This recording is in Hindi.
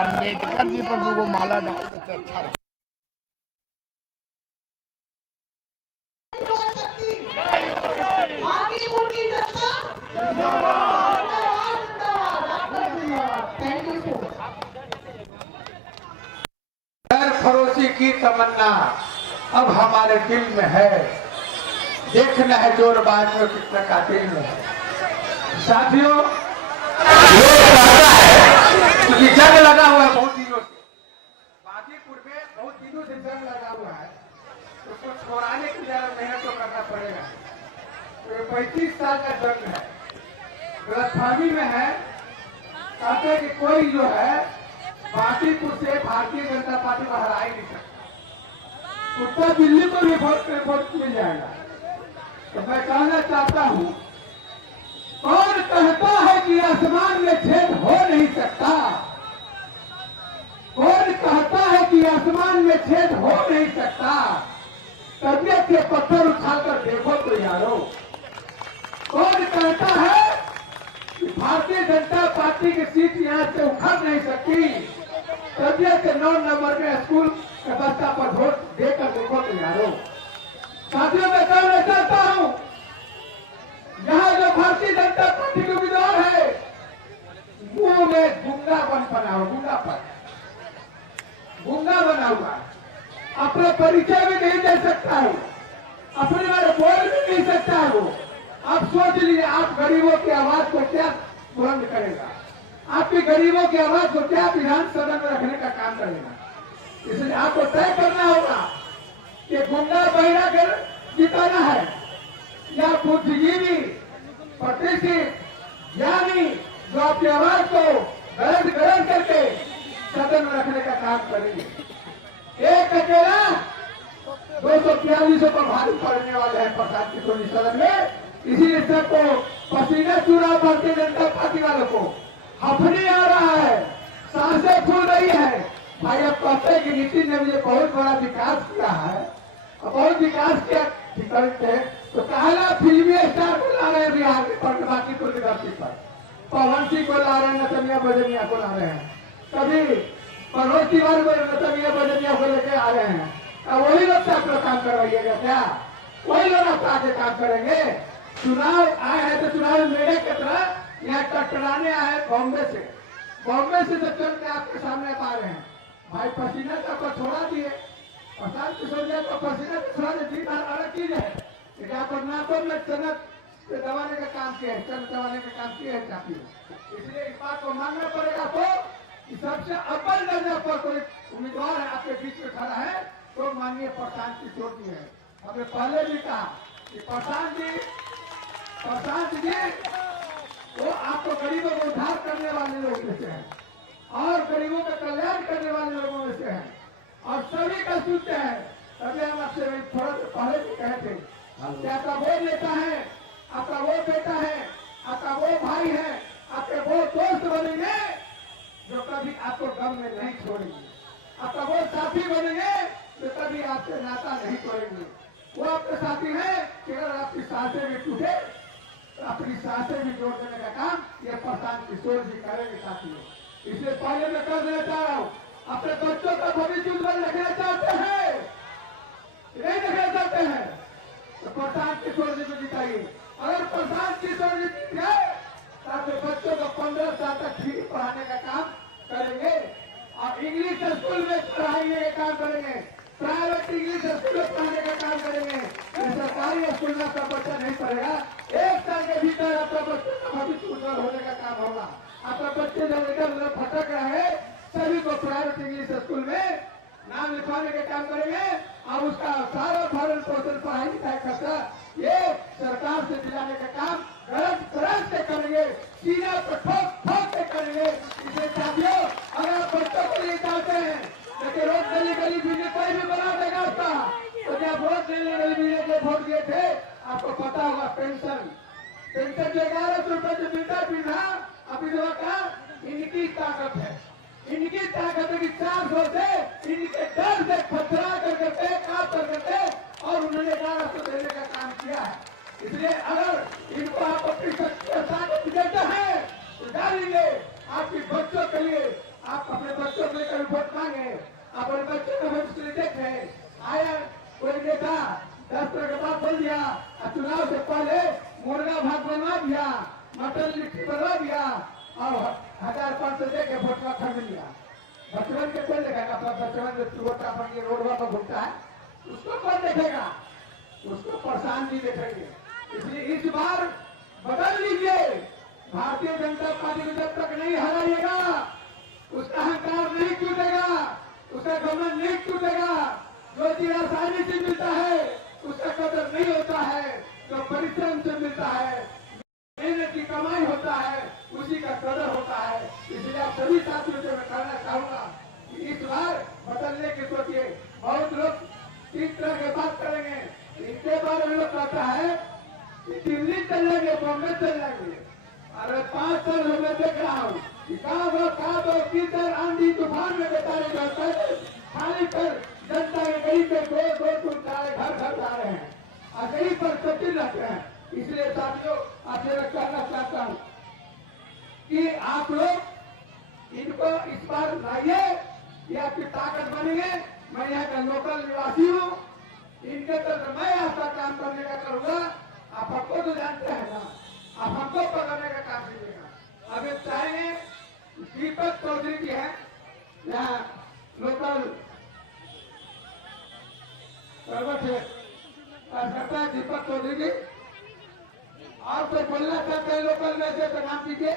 अम्बेडकर जी पर वो माला डाल देते अच्छा रहे। फरोशी की तमन्ना अब हमारे दिल में है, देखना है जोरबाज में कितना का दिल में है। साथियों, क्योंकि जंग लगा हुआ है बहुत दिनों से, बाजीपुर में बहुत दिनों से जंग लगा हुआ है, तो उसको छोड़ाने की ज्यादा मेहनत तो करना पड़ेगा। तो 35 साल का जंग है, गलतफहमी में है, कहते हैं कि कोई जो है बाजीपुर से भारतीय जनता पार्टी को हरा ही नहीं सकता, उत्तर दिल्ली को भी वोट मिल जाएगा। तो मैं कहना चाहता हूं, कौन कहता है कि आसमान में छेद हो नहीं सकता? कौन कहता है कि आसमान में छेद हो नहीं सकता? तबियत के पत्थर उठाकर देखो तो यारो। कौन कहता है कि भारतीय जनता पार्टी की सीट यहां से उखड़ नहीं सकती? तबियत के 9 नंबर में स्कूल के बच्चा पर वोट देकर देखो तो यारो। साथियों, मैं कहना चाहता हूं, यहाँ जो भारतीय जनता पार्टी के उम्मीदवार है, मुंह में गूंगापन बना हुआ, गूंगा बना हुआ, अपना परिचय भी नहीं दे सकता है, अपने बारे बोल भी नहीं सकता है वो। आप सोच लीजिए, आप गरीबों की आवाज को क्या बुलंद करेगा? आपकी गरीबों की आवाज को क्या विधान सदन में रखने का काम करेगा? इसलिए आपको तय करना होगा कि गुंडा बहिरा कर जिताना है या बुद्धिजीवी प्रतिष्ठित ज्ञानी जो आपकी आवाज को गलत करके सदन में रखने का काम करेंगे। एक अकेला 242 पर भारी पड़ने वाले हैं प्रसाद किशोर सदन में, इसीलिए सबको पसीना चूरा भारतीय जनता पार्टी वालों को हफनी आ रहा है, सांसें फूल रही है। भाई अब कहते हैं कि नीतीश ने मुझे बहुत बड़ा विकास किया है, बहुत विकास किया करते, तो कहला फिल्मी स्टार को ला रहे हैं बिहार में, बाकीपुर की धरती पर पवन सिंह को ला रहे हैं, नतनिया बजनिया को ला रहे हैं, कभी मनोज तिवारी को नतनिया बजनिया को लेके आ रहे हैं। अब वही लोग से अपना काम करवाइएगा क्या? वही लोग आप आके काम करेंगे? चुनाव आए हैं तो चुनाव मेरे की तरह यहाँ टकराने आए बॉम्बे से तो चल के आपके सामने आ रहे हैं। भाई पसीना का छोड़ा दिए, प्रशांत किशोर जी को पसीना छोड़ा दे, अलग चीज है, लेकिन आप नाकों में चनक दबाने का काम किया है, चन दबाने का काम किया है चाहती है। इसलिए इस बात को मानना पड़ेगा तो कि सबसे अव्वल दर्जा पर कोई उम्मीदवार है आपके बीच में खड़ा है तो माननीय प्रशांत किशोर जी है। हमने पहले भी कहा कि प्रशांत जी वो आपको गरीबों को उद्धार करने वाले लोग में से हैं और गरीबों का कल्याण करने वाले लोगों में से हैं और सभी का सुनते हैं। तभी हम आपसे थोड़ा सा पहले भी कहे थे कि आपका वो नेता है, आपका वो बेटा है, आपका वो भाई है, आपके वो दोस्त बनेंगे जो कभी आपको गम में नहीं छोड़ेंगे, आपका वो साथी बनेंगे जो कभी आपसे नाता नहीं तोड़ेंगे। वो आपके साथी है कि अगर आपकी सांसें भी टूटे तो अपनी सांसें भी जोड़ देने का काम ये प्रशांत किशोर जी करेंगे साथियों। इसलिए पहले मैं कर देना चाह रहा हूँ, अपने बच्चों का भविष्य उज्जवल रखना चाहते हैं, नहीं रखना चाहते हैं तो प्रशांत किशोर जी को जिताइए। अगर प्रशांत किशोर जी जीत गए तो आपके बच्चों को 15 साल तक फ्री पढ़ाने का काम करेंगे और इंग्लिश स्कूल में पढ़ाने का काम करेंगे, प्राइवेट इंग्लिश स्कूल में पढ़ाने का काम करेंगे। सरकारी स्कूल में आपका बच्चा नहीं पढ़ेगा, 1 साल के भीतर आपका बच्चे का भविष्य उज्जवल होने का काम होगा। आपका बच्चे जब इधर उधर भटक रहे हैं सभी को प्राइवेट इंग्लिश स्कूल में नाम लिखवाने का काम करेंगे और उसका सारा भरण पोषण पढ़ाई लिखाई खर्चा ये सरकार से दिलाने का काम गरज से करेंगे, सीना पर ठोक के करेंगे। इसलिए साथियों, अगर आप बच्चों को नहीं चाहते हैं लेकिन रोज गली बीजे कोई भी बना देगा उसका, तो जब वोट गली बीजे के वोट दिए थे आपको पता होगा पेंशन जो 1100 रुपए जो मिलता अभी जो का इनकी ताकत है, इनकी ताकत है कि 400 से इनके डर से खतरा करते काम करते और उन्होंने 1100 देने का काम किया है। इसलिए अगर इनको आप अपनी शक्ति के साथ देते हैं तो जानेंगे आपके बच्चों के लिए आप अपने बच्चों को लेकर वोट मांगे, अपने बच्चों को भविष्य लिए देखे। आया कोई नेता 10 तरह के बात बोल दिया, चुनाव से पहले मुर्गा भात बनवा दिया, मटन लिट्टी बनवा दिया और 1500 दे के वोट का खरीद लिया। बचपन के कोई देखेगा? अपना बचपन में चुवटा बन के रोडवा पर घूमता है, उसको कौन देखेगा? उसको परेशान नहीं देखेंगे। इसलिए इस बार बदल लीजिए। भारतीय जनता पार्टी को जब तक नहीं हराइएगा, उसका अहंकार नहीं टूटेगा, उसका घमंड नहीं टूटेगा। जो चीज आसानी से मिलता है उसका कदर नहीं होता है, जो परिश्रम से मिलता है, मेहनत की कमाई होता है, उसी का कदर होता है। इसलिए आप सभी साथियों से मैं कहना चाहूंगा कि इस बार बदलने की सोचिए। बहुत लोग इस तरह की बात करेंगे, इनके बारे में लोग कहता है कि दिल्ली चल जाएंगे, बॉम्बे चल जाएंगे। अरे 5 साल में मैं देख रहा हूँ कि कहा कीचड़ आंधी तूफान में बेचारे खाली कर जनता के गरीब के दो घर जा रहे हैं और गरीब पर सचिन रहते हैं। इसलिए साथियों आपसे मैं कहना चाहता हूँ कि आप लोग इनको इस बार लाइए, ये आपकी ताकत बनेंगे। मैं यहाँ का लोकल निवासी हूँ, इनके तरफ मैं आपका काम करने का करूंगा। आप हमको तो जानते हैं ना, आप हमको पकड़ने का काम कीजिएगा। अभी चाहेंगे दीपक चौधरी जी हैं यहाँ लोकल करता है, दीपक चौधरी जी। और तो बोलना चाहते हैं लोकल में से तो नाम कीजिए।